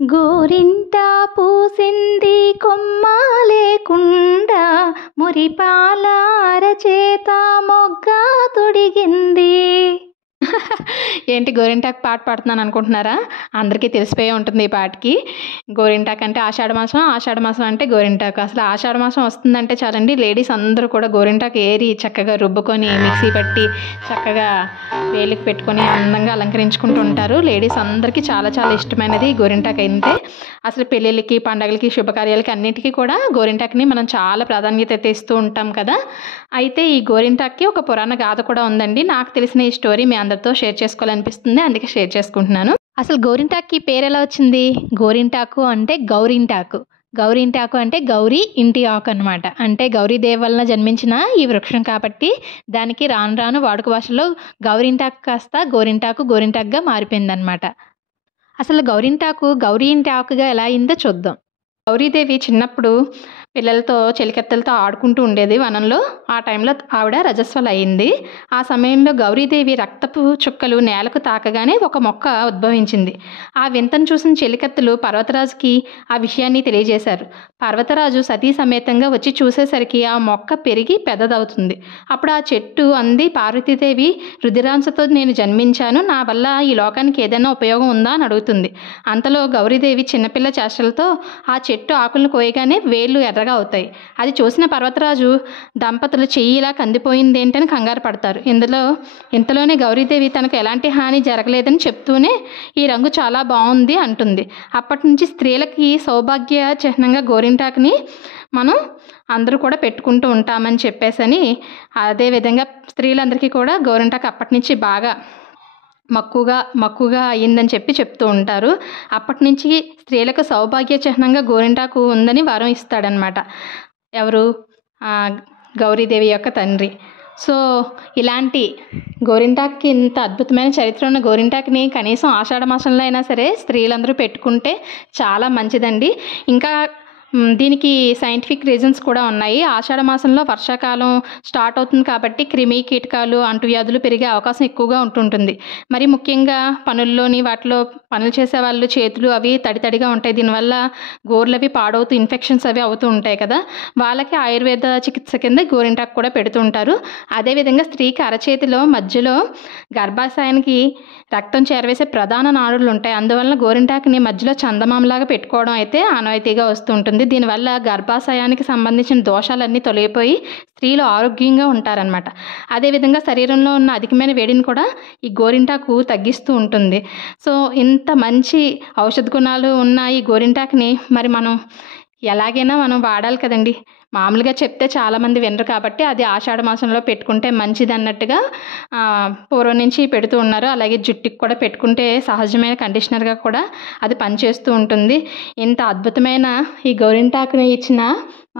గోరింట పూసింది కొమ్మ లేకుండా, మురిపాల అరచేత మొగ్గ తొడిగింది. ఏంటి గోరింటాకు పాట పాడుతున్నాను అనుకుంటున్నారా? అందరికీ తెలిసిపోయే ఉంటుంది ఈ పాటకి. గోరింటాకు అంటే ఆషాఢ మాసం అంటే గోరింటాకు. అసలు ఆషాఢ మాసం వస్తుందంటే చాలండి, లేడీస్ అందరూ కూడా గోరింటాకు ఏరి చక్కగా రుబ్బుకొని మిక్సీ పట్టి చక్కగా వేలికి పెట్టుకొని అందంగా అలంకరించుకుంటూ ఉంటారు. లేడీస్ అందరికీ చాలా చాలా ఇష్టమైనది గోరింటాకు అయితే. అసలు పెళ్ళిళ్ళకి, పండగలకి, శుభకార్యాలకి అన్నిటికీ కూడా గోరింటాకుని మనం చాలా ప్రాధాన్యత ఇస్తూ ఉంటాం కదా. అయితే ఈ గోరింటాక్కి ఒక పురాణ గాథ కూడా ఉందండి. నాకు తెలిసిన ఈ స్టోరీ మీ అందరితో షేర్ చేసుకోవాలనిపిస్తుంది, అందుకే షేర్ చేసుకుంటున్నాను. అసలు గోరింటాక్కి పేరు ఎలా వచ్చింది? గోరింటాకు అంటే గౌరింటాకు. గౌరింటాకు అంటే గౌరీ ఇంటి ఆకు అనమాట. అంటే గౌరీదేవి వలన జన్మించిన ఈ వృక్షం కాబట్టి దానికి రాను రాను వాడుక భాషలో గౌరింటాకు కాస్త గోరింటాకుగా మారిపోయిందనమాట. అసలు గౌరింటాకు గౌరీ ఇంటి ఆకుగా ఎలా అయిందో చూద్దాం. గౌరీదేవి చిన్నప్పుడు పిల్లలతో, చెలికత్తెలతో ఆడుకుంటూ ఉండేది వనంలో. ఆ టైంలో ఆవిడ రజస్వల అయింది. ఆ సమయంలో గౌరీదేవి రక్తపు చుక్కలు నేలకు తాకగానే ఒక మొక్క ఉద్భవించింది. ఆ వింతను చూసిన చెలికత్తెలు పర్వతరాజుకి ఆ విషయాన్ని తెలియజేశారు. పర్వతరాజు సతీ సమేతంగా వచ్చి చూసేసరికి ఆ మొక్క పెరిగి పెద్దదవుతుంది. అప్పుడు ఆ చెట్టు అంది, పార్వతీదేవి రుధిరాంశతో నేను జన్మించాను, నా వల్ల ఈ లోకానికి ఏదైనా ఉపయోగం ఉందా అని అడుగుతుంది. అంతలో గౌరీదేవి చిన్నపిల్ల చేష్టలతో ఆ చెట్టు ఆకులను కోయగానే వేళ్ళు ఎర్రగా అవుతాయి. అది చూసిన పర్వతరాజు దంపతులు చెయ్యి ఇలా కందిపోయింది ఏంటని కంగారు పడతారు. ఇంతలోనే గౌరీదేవి తనకు ఎలాంటి హాని జరగలేదని చెప్తూనే ఈ రంగు చాలా బాగుంది అంటుంది. అప్పటి నుంచి స్త్రీలకి సౌభాగ్య చిహ్నంగా గోరింటాకుని మనం అందరూ కూడా పెట్టుకుంటూ ఉంటామని చెప్పేసని, అదేవిధంగా స్త్రీలందరికీ కూడా గోరింటాకు అప్పటి నుంచి బాగా మక్కువగా అయ్యిందని చెప్తూ ఉంటారు. అప్పటి నుంచి స్త్రీలకు సౌభాగ్య చిహ్నంగా గోరింటాకు ఉందని వరం ఇస్తాడనమాట. ఎవరు? గౌరీదేవి యొక్క తండ్రి. సో ఇలాంటి గోరింటాకుకి ఇంత అద్భుతమైన చరిత్ర ఉన్న గోరింటాకుని కనీసం ఆషాఢ మాసంలో అయినా సరే స్త్రీలందరూ పెట్టుకుంటే చాలా మంచిదండి. ఇంకా దీనికి సైంటిఫిక్ రీజన్స్ కూడా ఉన్నాయి. ఆషాఢ మాసంలో వర్షాకాలం స్టార్ట్ అవుతుంది కాబట్టి క్రిమి కీటకాలు, అంటువ్యాధులు పెరిగే అవకాశం ఎక్కువగా ఉంటుంటుంది. మరి ముఖ్యంగా పనుల్లోని వాటిలో పనులు చేసే వాళ్ళు చేతులు అవి తడిగా ఉంటాయి. దీనివల్ల గోర్లు అవి పాడవుతూ ఇన్ఫెక్షన్స్ అవి అవుతూ ఉంటాయి కదా. వాళ్ళకి ఆయుర్వేద చికిత్స కింద గోరింటాకు కూడా పెడుతూ ఉంటారు. అదేవిధంగా స్త్రీకి అరచేతిలో మధ్యలో గర్భాశయానికి రక్తం చేరవేసే ప్రధాన నాడులు ఉంటాయి. అందువలన గోరింటాకుని మధ్యలో చందమామలాగా పెట్టుకోవడం అయితే ఆనవాయితీగా వస్తూ ఉంటుంది. దీనివల్ల గర్భాశయానికి సంబంధించిన దోషాలన్నీ తొలగిపోయి స్త్రీలు ఆరోగ్యంగా ఉంటారనమాట. అదేవిధంగా శరీరంలో ఉన్న అధికమైన వేడిని కూడా ఈ గోరింటాకు తగ్గిస్తూ ఉంటుంది. సో ఇంత మంచి ఔషధ గుణాలు ఉన్న ఈ గోరింటాకుని మరి మనం ఎలాగైనా మనం వాడాలి కదండి. మామూలుగా చెప్తే చాలామంది వినరు కాబట్టి అది ఆషాఢ మాసంలో పెట్టుకుంటే మంచిది అన్నట్టుగా పూర్వం నుంచి పెడుతూ ఉన్నారు. అలాగే జుట్టుకి కూడా పెట్టుకుంటే సహజమైన కండిషనర్గా కూడా అది పనిచేస్తూ ఉంటుంది. ఇంత అద్భుతమైన ఈ గోరింటాకుని ఇచ్చిన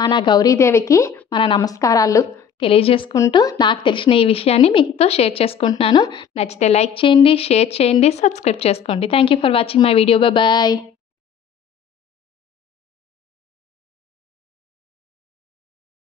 మన గౌరీదేవికి మన నమస్కారాలు తెలియజేసుకుంటూ నాకు తెలిసిన ఈ విషయాన్ని మీతో షేర్ చేసుకుంటున్నాను. నచ్చితే లైక్ చేయండి, షేర్ చేయండి, సబ్స్క్రైబ్ చేసుకోండి. Thank you for watching my video. Bye.